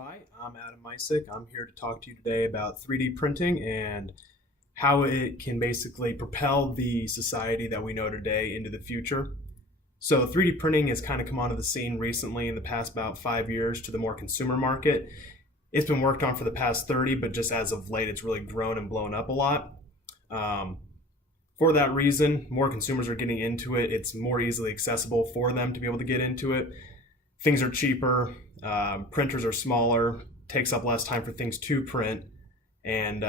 Hi, I'm Adam Misick. I'm here to talk to you today about 3D printing and how it can basically propel the society that we know today into the future. So, 3D printing has kind of come onto the scene recently in the past about 5 years to the more consumer market. It's been worked on for the past 30, but just as of late, it's really grown and blown up a lot. Um, for that reason, more consumers are getting into it. It's more easily accessible for them to be able to get into it. Things are cheaper, printers are smaller, takes up less time for things to print, and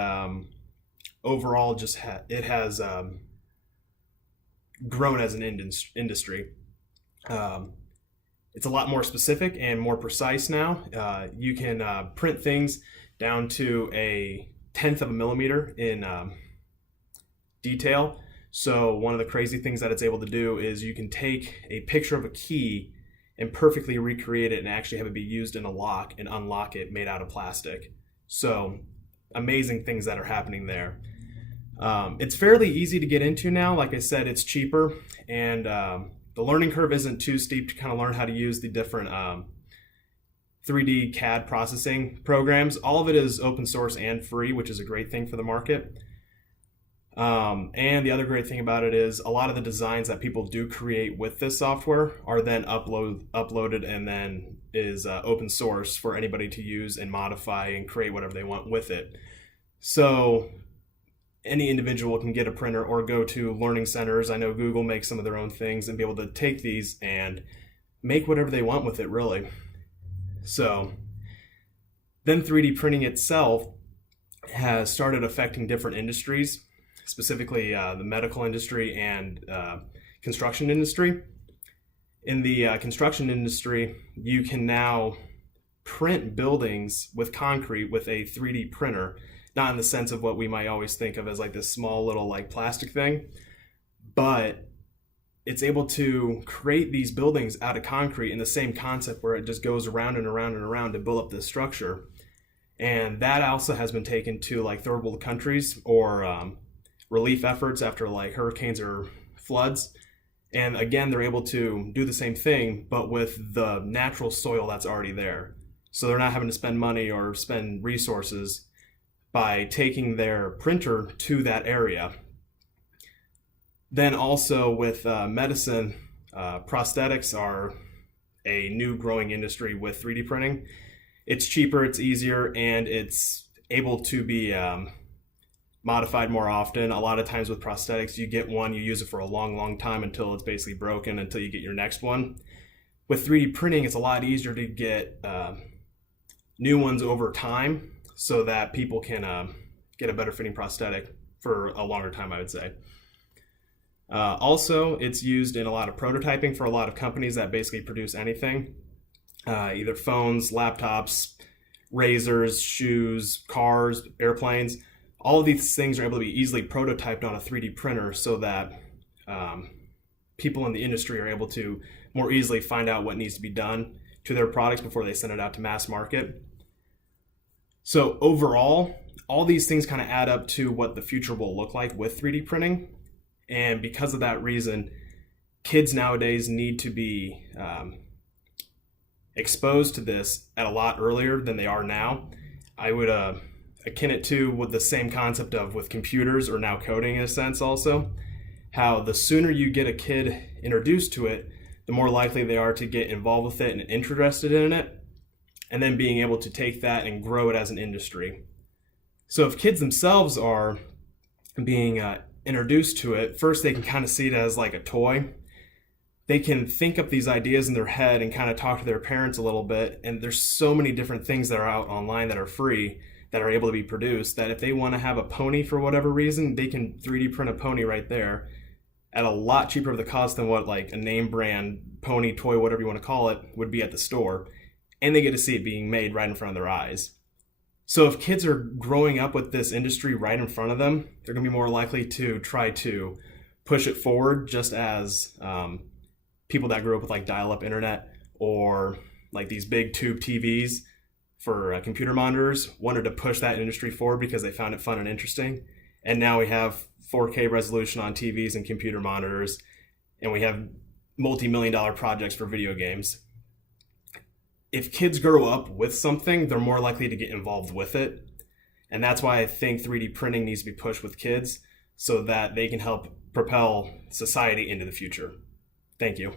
overall, it has grown as an industry. Um, it's a lot more specific and more precise now. You can print things down to a tenth of a millimeter in detail. So one of the crazy things that it's able to do is you can take a picture of a key and perfectly recreate it and actually have it be used in a lock and unlock it made out of plastic. So amazing things that are happening there. It's fairly easy to get into now. Like I said, it's cheaper, and the learning curve isn't too steep to kind of learn how to use the different 3D CAD processing programs. All of it is open source and free, which is a great thing for the market. And the other great thing about it is a lot of the designs that people do create with this software are then uploaded and then is open source for anybody to use and modify and create whatever they want with it. So any individual can get a printer or go to learning centers. I know Google makes some of their own things and be able to take these and make whatever they want with it, really. So then 3D printing itself has started affecting different industries, specifically the medical industry and construction industry. In the construction industry, you can now print buildings with concrete with a 3D printer, not in the sense of what we might always think of as like this small little like plastic thing, but it's able to create these buildings out of concrete in the same concept where it just goes around and around and around to build up this structure. And that also has been taken to like third world countries or relief efforts after like hurricanes or floods. And again, they're able to do the same thing, but with the natural soil that's already there. So they're not having to spend money or spend resources by taking their printer to that area. Then also with medicine, prosthetics are a new growing industry with 3D printing. It's cheaper, it's easier, and it's able to be modified more often. A lot of times with prosthetics, you get one, you use it for a long, long time until it's basically broken, until you get your next one. With 3D printing, it's a lot easier to get new ones over time so that people can get a better fitting prosthetic for a longer time, I would say. Also, it's used in a lot of prototyping for a lot of companies that basically produce anything, either phones, laptops, razors, shoes, cars, airplanes. All of these things are able to be easily prototyped on a 3D printer so that people in the industry are able to more easily find out what needs to be done to their products before they send it out to mass market. So overall, all these things kind of add up to what the future will look like with 3D printing. And because of that reason, kids nowadays need to be exposed to this at a lot earlier than they are now. I would akin it to with the same concept of with computers or now coding in a sense also, how the sooner you get a kid introduced to it, the more likely they are to get involved with it and interested in it, and then being able to take that and grow it as an industry. So if kids themselves are being introduced to it, first they can kind of see it as like a toy. They can think up these ideas in their head and kind of talk to their parents a little bit, and there's so many different things that are out online that are free that are able to be produced that if they want to have a pony for whatever reason, they can 3D print a pony right there at a lot cheaper of the cost than what like a name brand pony toy, whatever you want to call it, would be at the store. And they get to see it being made right in front of their eyes. So if kids are growing up with this industry right in front of them, they're going to be more likely to try to push it forward, just as people that grew up with like dial-up internet or like these big tube TVs for computer monitors wanted to push that industry forward because they found it fun and interesting. And now we have 4K resolution on TVs and computer monitors, and we have multi-million-dollar projects for video games. if kids grow up with something, they're more likely to get involved with it. And that's why I think 3D printing needs to be pushed with kids so that they can help propel society into the future. Thank you.